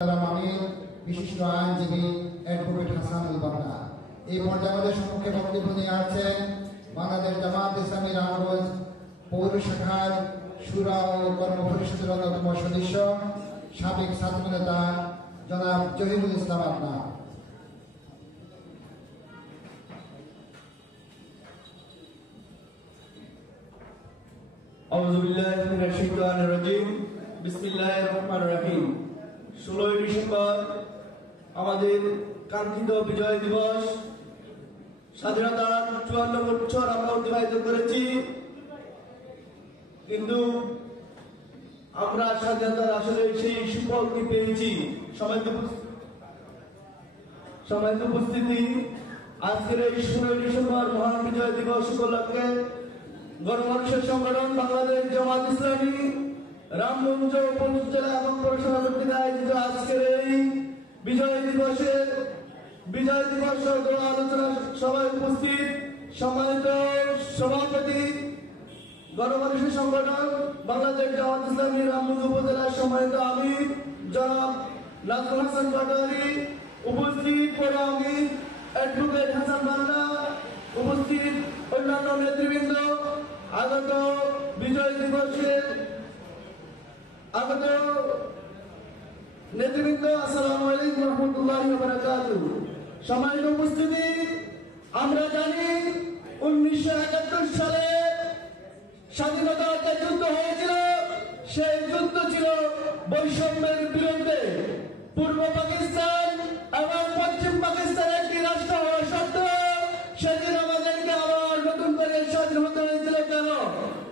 আমি বিশিষ্ট আইনজীবী অ্যাডভোকেট হাসানুল বান্না এই পর্যায়ে আমাদের সম্মুখে বক্তব্য নিয়ে আসছেন বাংলাদেশ জামাত ইসলামী রামগঞ্জ পৌর শাখার শুরা ও কর্ম পরিষদের অন্যতম সদস্য সাবেক ছাত্র নেতা জনাব জহিরুল ইসলাম আপনা। আউযু বিল্লাহি মিনাশ শাইতানির রাজীম। বিসমিল্লাহির রহমানির রহিম। 16 ডিসেম্বর আমাদের কাঙ্ক্ষিত বিজয় দিবস। স্বাধীনতার 54 বছর আমরা অতিবাহিত করেছি, কিন্তু আমরা স্বাধীনতার আসলে সেই সুফল কি পেয়েছি? সম্মানিত উপস্থিতি, আজকের এই 16 ডিসেম্বর মহান বিজয় দিবস উপলক্ষে গণমানুষের সংগঠন বাংলাদেশ জামাত ইসলামী রামগঞ্জ উপজেলা এবং পৌরসভা কর্তৃক আয়োজিত আজকের এই বিজয় দিবস আলোচনা সভায় উপস্থিত সম্মানিত সভাপতি, গণমানুষের সংগঠন বাংলাদেশ জামাত ইসলামী রামগঞ্জ উপজেলার সম্মানিত আমির জনাব নাজমুল হাসান পাটোয়ারি, উপস্থিত পৌর আমির অ্যাডভোকেট হাসান বান্না, উপস্থিত অন্যান্য নেতৃবৃন্দ, আগত বিজয় দিবসের আগত নেতৃবৃন্দ, আসসালামু আলাইকুম ওয়া রাহমাতুল্লাহি ওয়া বারাকাতুহু। সম্মানিত উপস্থিতি, আমরা জানি 1971 সালে স্বাধীনতার যে যুদ্ধ হয়েছিল, সেই যুদ্ধ ছিল বৈষম্যের বিরুদ্ধে। পূর্ব পাকিস্তান এবং পশ্চিম পাকিস্তান একটি রাষ্ট্র হওয়া সত্ত্বেও সেদিন আমাদেরকে আবার নতুন করে স্বাধীন হতে হয়েছিল। কেন?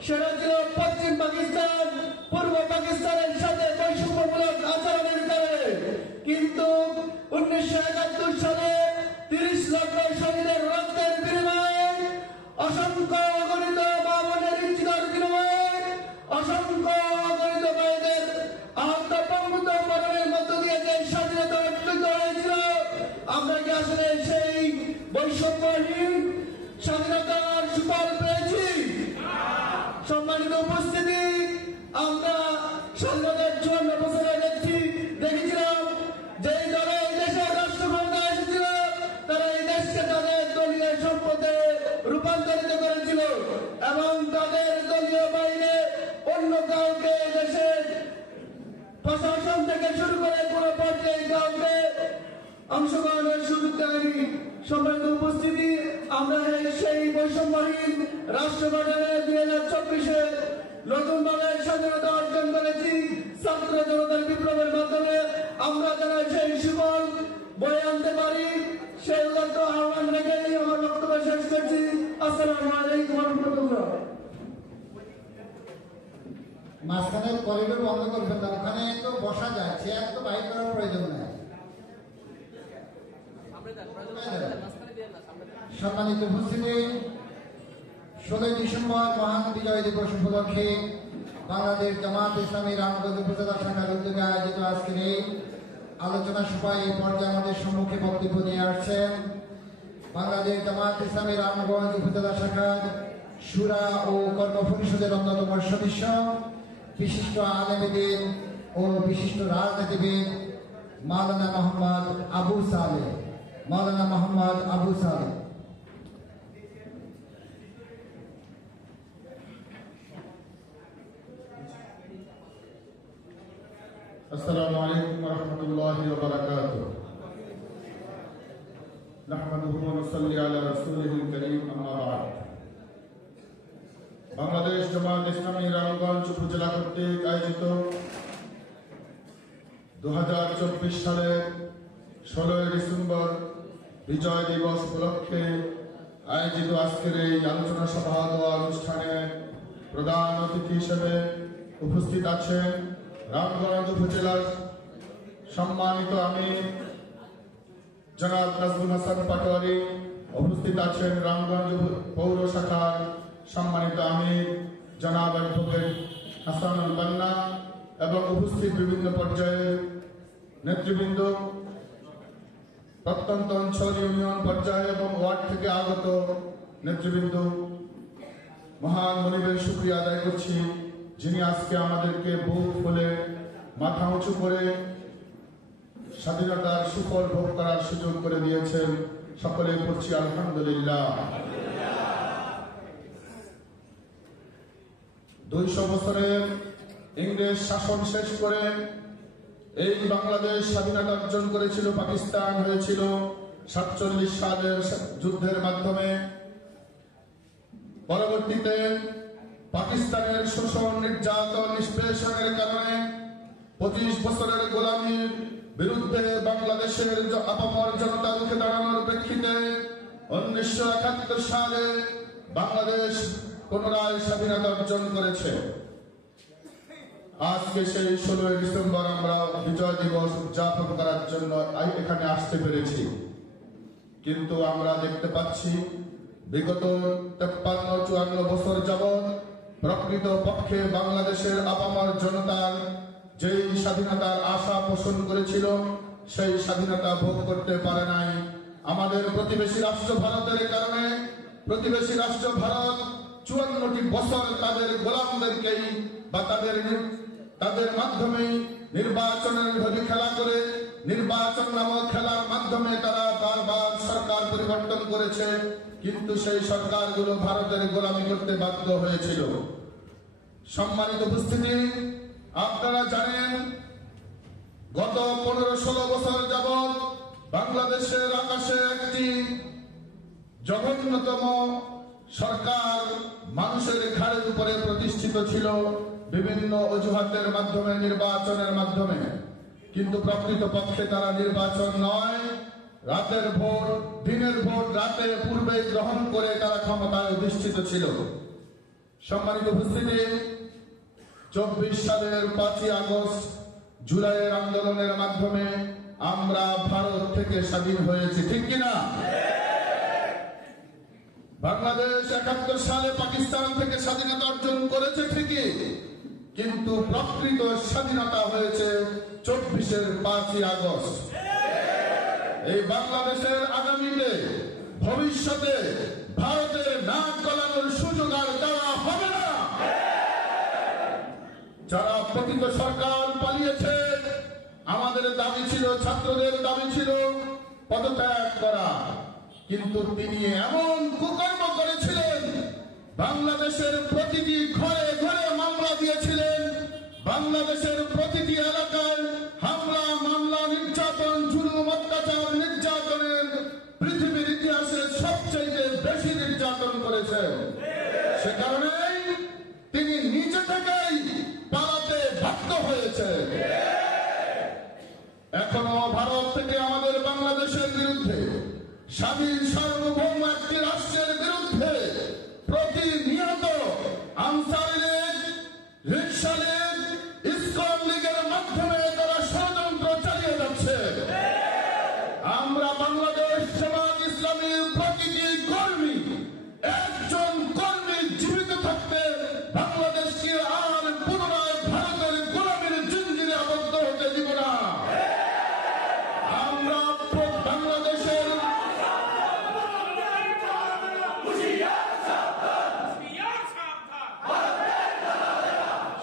সেটা ছিল পশ্চিম পাকিস্তান পূর্ব পাকিস্তানের সাথে বৈষম্যমূলক আচরণের কারণে। কিন্তু 1971 সালে 30 লক্ষ শহীদের রক্তের বিনিময়ে, অসংখ্য অগণিত মা-বোনের ইজ্জতের বিনিময়ে, অসংখ্য অগণিত ভাইদের আহত পঙ্গুত মরণের মধ্য দিয়ে যে স্বাধীনতা অর্জিত হয়েছিল, আমরা কি আসলে সেই বৈষম্যহীন স্বাধীনতার সুফল পেয়েছি? সম্মানিত উপস্থিতি, আমরা স্বাধীনতার 54 বছরে দেখেছিলাম যে দল এই দেশের রাষ্ট্র ক্ষমতায় এসেছিল, তারা এই দেশকে তাদের দলীয় সম্পদে রূপান্তরিত করেছিল এবং তাদের দলীয় বাইরে অন্য কাউকে দেশের প্রশাসন থেকে শুরু করে কোনো পর্যায়ে কাউকে অংশগ্রহণের সুযোগ দেয়নি। সম্মানিত উপস্থিতি, আমরা সেই বৈষম্যহীন রাষ্ট্র গঠনে 2024-এ নতুন ভাবে স্বাধীনতা অর্জন করেছি ছাত্র জনতার বিপ্লবের মাধ্যমে। আমরা যেন সেই সুফল বয়ে আনতে পারি, সেই লক্ষ্য আহ্বান রেখেই আমার বক্তব্য শেষ করছি। আসসালামু আলাইকুম ওয়া রাহমাতুল্লাহ। মাঝখানে করিডোর বন্ধ করবেন না, ওখানে তো বসা যায়, চেয়ার তো বাইর করার প্রয়োজন নাই। সম্মানিত উপস্থিতি, 16 ডিসেম্বর মহান বিজয় দিবস উপলক্ষে বাংলাদেশ জামাত ইসলামী রামগঞ্জ উপজেলা শাখার উদ্যোগে আয়োজিত আজকের এই আলোচনা সভায় এই পর্যায়ে আমাদের সম্মুখে বক্তব্য নিয়ে আসছেন বাংলাদেশ জামাত ইসলামী রামগঞ্জ উপজেলা শাখার শুরা ও কর্ম পরিষদের অন্যতম সদস্য, বিশিষ্ট আলেমদ্বীন ও বিশিষ্ট রাজনীতিবিদ মাওলানা মোহাম্মদ আবু সালেহ। আসসালামু আলাইকুম ওয়া রাহমাতুল্লাহি ওয়া বারাকাতুহু। নাহমাদুহু ওয়া নুসাল্লি আলা রাসূলিহিল কারীম, আম্মা বা'দ। বাংলাদেশ জামাত ইসলামী রামগঞ্জ উপজেলা কর্তৃক আয়োজিত 2024 সালের 16 ডিসেম্বর বিজয় দিবস উপলক্ষে আয়োজিত আজকের এই আলোচনা সভা দেওয়া অনুষ্ঠানে প্রধান অতিথি হিসেবে উপস্থিত আছেন রামগঞ্জ উপজেলার সম্মানিত আমির জনাব নাজমুল হাসান পাটোয়ারি, উপস্থিত আছেন রামগঞ্জ পৌর শাখার সম্মানিত আমির জনাব অ্যাডভোকেট হাসানুল বান্না এবং উপস্থিত বিভিন্ন পর্যায়ের নেতৃবৃন্দ, প্রত্যন্ত অঞ্চল ইউনিয়ন পর্যায়ে এবং ওয়ার্ড থেকে আগত নেতৃবৃন্দ, মহান মনিবের শুকরিয়া আদায় করছি যিনি আজকে আমাদেরকে বুক খুলে মাথা উঁচু করে স্বাধীনতার সুফল ভোগ করার সুযোগ করে দিয়েছেন। সকলে পড়ছি আলহামদুলিল্লাহ। 200 বছরের ইংরেজ শাসন শেষ করে এই বাংলাদেশ স্বাধীনতা অর্জন করেছিল। পাকিস্তান হয়েছিল 47 সালের যুদ্ধের মাধ্যমে। পরবর্তীতে পাকিস্তানের শোষণ, নির্যাতন, নিষ্পেষণের কারণে 25 বছরের গোলামীর বিরুদ্ধে বাংলাদেশের আপামর জনতা রুখে দাঁড়ানোর প্রেক্ষিতে 1971 সালে বাংলাদেশ পুনরায় স্বাধীনতা অর্জন করেছে। আজকে সেই 16 ডিসেম্বর আমরা বিজয় দিবস উদযাপন করার জন্য এখানে আসতে পেরেছি। কিন্তু আমরা দেখতে পাচ্ছি বিগত 53-54 বছর যাবৎ প্রকৃত পক্ষে বাংলাদেশের আপামর জনতার যেই স্বাধীনতার আশা পোষণ করেছিল সেই স্বাধীনতা ভোগ করতে পারে নাই। আমাদের প্রতিবেশী রাষ্ট্র ভারতের কারণে প্রতিবেশী রাষ্ট্র ভারত 54টি বছর তাদের গোলামদেরকেই বা তাদের মাধ্যমেই নির্বাচনের ভাবে খেলা করে, নির্বাচন নামক খেলার মাধ্যমে তারা বারবার সরকার পরিবর্তন করেছে। কিন্তু সেই সরকারগুলো ভারতের গোলামি করতে বাধ্য হয়েছিল। সম্মানিত উপস্থিতি, আপনারা জানেন গত 15-16 বছর যাবৎ বাংলাদেশের আকাশে একটি জঘন্যতম সরকার মানুষের ঘাড়ের উপরে প্রতিষ্ঠিত ছিল বিভিন্ন অজুহাতের মাধ্যমে, নির্বাচনের মাধ্যমে। কিন্তু প্রকৃত পক্ষে তারা নির্বাচন নয়, রাতের ভোট, দিনের ভোট রাতে পূর্বে গ্রহণ করে তারা ক্ষমতায় অধিষ্ঠিত ছিল। সম্মানিত উপস্থিতি, 24 সালের 5ই আগস্ট জুলাইয়ের আন্দোলনের মাধ্যমে আমরা ভারত থেকে স্বাধীন হয়েছি, ঠিক কিনা? বাংলাদেশ 71 সালে পাকিস্তান থেকে স্বাধীনতা অর্জন করেছে ঠিকই, কিন্তু প্রকৃত স্বাধীনতা হয়েছে 24-এর 5ই আগস্ট। এই বাংলাদেশের আগামীতে ভবিষ্যতে ভারতের নাক গলানোর সুযোগ আর দেওয়া হবে না। যারা পতিত সরকার পালিয়েছে, আমাদের দাবি ছিল, ছাত্রদের দাবি ছিল পদত্যাগ করা, কিন্তু তিনি এমন কুকর্ম করেছিলেন, বাংলাদেশের প্রতিটি ঘরে ঘরে মামলা দিয়েছিলেন, বাংলাদেশের প্রতিটি এলাকায় হামলা, মামলা, নির্যাতন, জুলুম, অত্যাচার, নির্যাতনের পৃথিবীর ইতিহাসে সবচেয়ে বেশি নির্যাতন করেছেন। সে কারণেই তিনি নিজে থেকেই পালাতে বাধ্য হয়েছে। এখনো ভারত থেকে আমাদের বাংলাদেশের বিরুদ্ধে, স্বাধীন সার্বভৌম একটি রাষ্ট্রের বিরুদ্ধে প্রতিনিয়ত আনসার লীগ, রিকশা লীগ, ইসকন লীগের মাধ্যমে তারা ষড়যন্ত্র চালিয়ে যাচ্ছে। আমরা বাংলাদেশ জামাত ইসলামীর প্রতিটি কর্মী, একজন কর্মী জীবিত থাকতে বাংলাদেশকে আর পুনরায় ভারতের গোলামীর জিঞ্জিরে আবদ্ধ হতে দিব না। আমরা বাংলাদেশের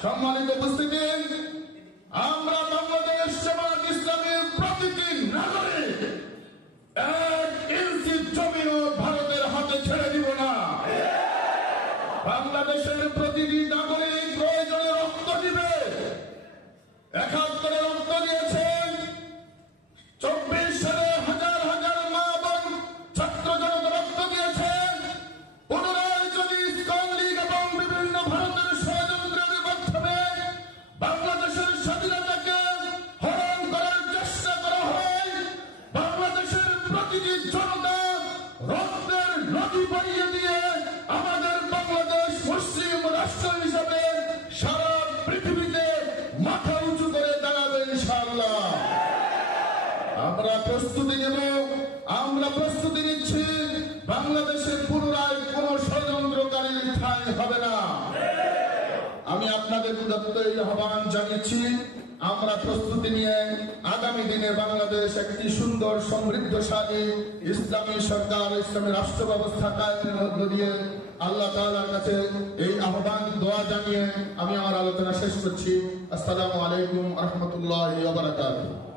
সম্মানিত উপস্থিতি, আমরা বাংলাদেশ জামাত ইসলামের প্রতিটি নাগরিক 1 ইঞ্চি জমিও ভারতের হাতে ছেড়ে দিব না। বাংলাদেশের প্রতিটি নাগরিক প্রয়োজনে রক্ত দিবে। 71 রক্ত দিয়েছেন, 24 সালে হাজার হাজার মা বোন ছাত্র জনতা রক্ত দিয়েছেন। পুনরায় যদি ইসকন লীগ এবং বিভিন্ন ভারতের ষড়যন্ত্রের মাধ্যমে বাংলাদেশের স্বাধীনতাকে হরণ করার চেষ্টা করা হয়, বাংলাদেশের প্রতিটি জনতা রক্তের নদী বইয়ে দিয়ে আমাদের বাংলাদেশ মুসলিম রাষ্ট্র হিসাবে সারা পৃথিবীতে মাথা উঁচু করে দাঁড়াবে ইনশাআল্লাহ। আমরা প্রস্তুতি নেব, আমরা প্রস্তুতি নিচ্ছি। বাংলাদেশের পুনরায় কোন ষড়যন্ত্রকারীর ঠাঁই হবে না। আমি আপনাদের উদাত্ত এই আহ্বান জানিয়েছি। আমরা প্রস্তুতি নিয়ে আগামী দিনে বাংলাদেশ একটি সুন্দর সমৃদ্ধশালী ইসলামী সরকার, ইসলামী রাষ্ট্র ব্যবস্থা কায়েমের মধ্য দিয়ে আল্লাহ তাআলার কাছে এই আহ্বান দোয়া জানিয়ে আমি আমার আলোচনা শেষ করছি। আসসালামু আলাইকুম ওয়া রাহমাতুল্লাহি ওয়া বারাকাতুহু।